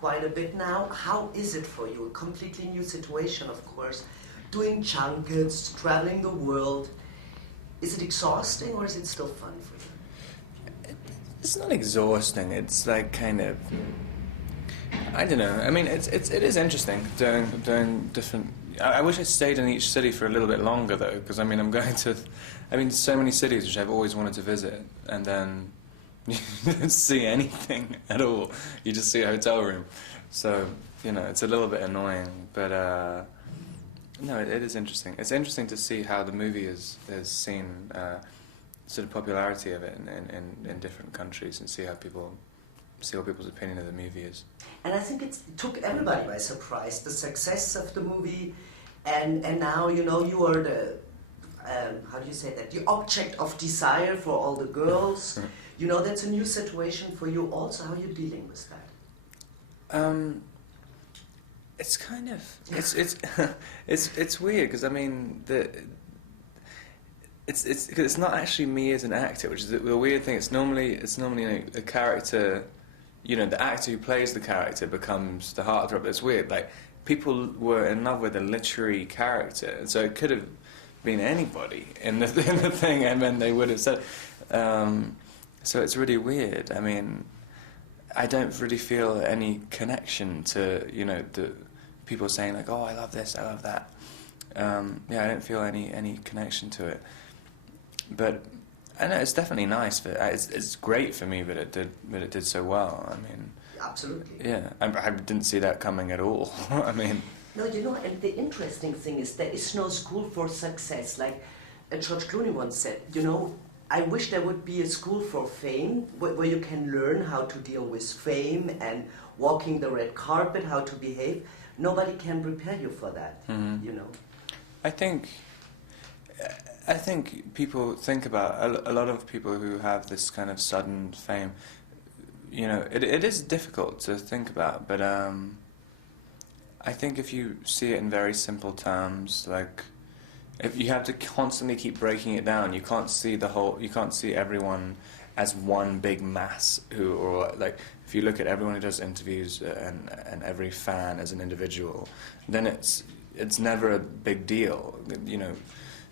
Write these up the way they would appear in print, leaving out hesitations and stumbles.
quite a bit now. How is it for you? A completely new situation, of course. Doing junkets, traveling the world. Is it exhausting or is it still fun for you? It's not exhausting. It's like kind of, I don't know. I mean, it is interesting doing different. I wish I stayed in each city for a little bit longer though, because I mean I'm going to, so many cities which I've always wanted to visit, and then you don't see anything at all. You just see a hotel room. So it's a little bit annoying, but no, it is interesting. It's interesting to see how the movie has seen sort of popularity of it in different countries, and see what people's opinion of the movie is. And I think it took everybody by surprise, the success of the movie, and now you are the how do you say that, the object of desire for all the girls. That's a new situation for you also. How are you dealing with that? It's kind of it's weird, because I mean it's not actually me as an actor, which is the weird thing. It's normally a character, the actor who plays the character becomes the heartthrob. It's weird. Like, people were in love with a literary character, so it could have been anybody in the thing, and then they would have said. So it's really weird. I mean, I don't really feel any connection to the people saying like, oh, I love this, I love that. I don't feel any connection to it. But I know it's definitely nice. But it's great for me that it did so well. I mean, absolutely. Yeah, I didn't see that coming at all. I mean. No, and the interesting thing is there is no school for success. Like George Clooney once said, I wish there would be a school for fame where you can learn how to deal with fame and walking the red carpet, how to behave. Nobody can prepare you for that, I think people think about, a lot of people who have this kind of sudden fame, it is difficult to think about, but I think if you see it in very simple terms, like, if you have to constantly keep breaking it down, you can't see everyone as one big mass or like, if you look at everyone who does interviews and every fan as an individual, then it's never a big deal.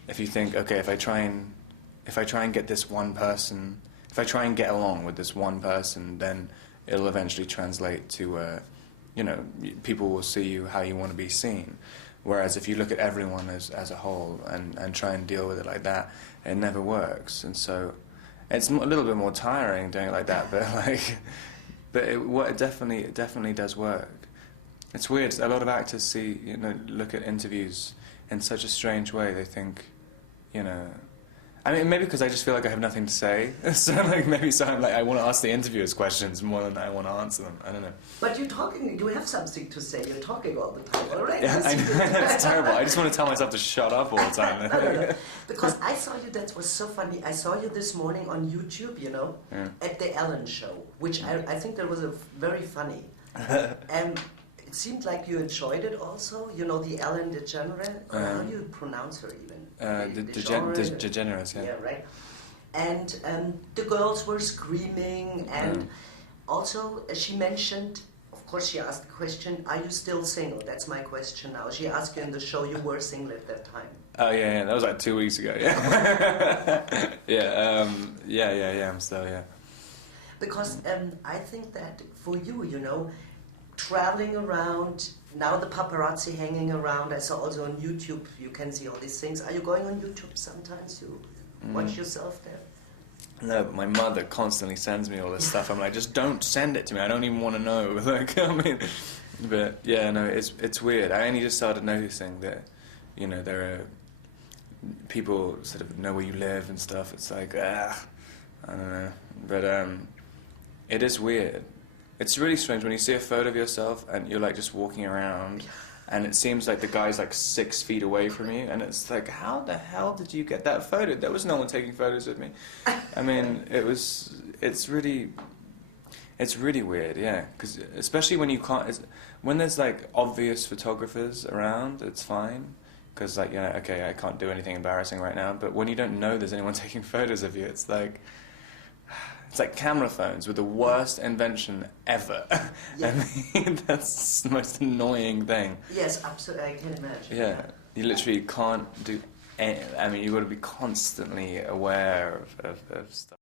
If you think, okay, if I try and get this one person, if I try and get along with this one person, then it'll eventually translate to, people will see you how you want to be seen. Whereas if you look at everyone as a whole and try and deal with it like that, it never works. And so it's a little bit more tiring doing it like that, but it definitely does work. It's weird. A lot of actors look at interviews in such a strange way. They think, I mean, maybe because I just feel like I have nothing to say. So I'm like, I want to ask the interviewers questions more than I want to answer them. I don't know. But you're talking, you have something to say. You're talking all the time, all right? Yeah, I know, it's terrible. I just want to tell myself to shut up all the time. No. Because I saw you, that was so funny. I saw you this morning on YouTube, at the Ellen show, which I think that was very funny. And it seemed like you enjoyed it also. The Ellen DeGeneres. How do you pronounce her even? DeGeneres, yeah. Yeah, right. And the girls were screaming, and also she mentioned, of course she asked the question, are you still single? That's my question now. She asked you in the show, you were single at that time. Oh yeah, that was like 2 weeks ago, yeah. yeah, I'm still, yeah. Because I think that for you, traveling around, now the paparazzi hanging around, I saw also on YouTube, you can see all these things. Are you going on YouTube sometimes? You watch yourself there? No, but my mother constantly sends me all this stuff. I'm like, just don't send it to me. I don't even want to know. Like, I mean, but yeah, no, it's weird. I only just started noticing that, there are people sort of know where you live and stuff. It's like, I don't know. But it is weird. It's really strange when you see a photo of yourself and you're like just walking around and it seems like the guy's like 6 feet away from you, and it's like, how the hell did you get that photo? There was no one taking photos of me. I mean, it's really weird, yeah, because especially when you can't, when there's like obvious photographers around, it's fine, because like, okay, I can't do anything embarrassing right now, but when you don't know there's anyone taking photos of you, it's like, It's like camera phones were the worst invention ever. Yeah. I mean, that's the most annoying thing. Yes, absolutely. I can imagine. Yeah, you literally can't do. I mean, you've got to be constantly aware of stuff.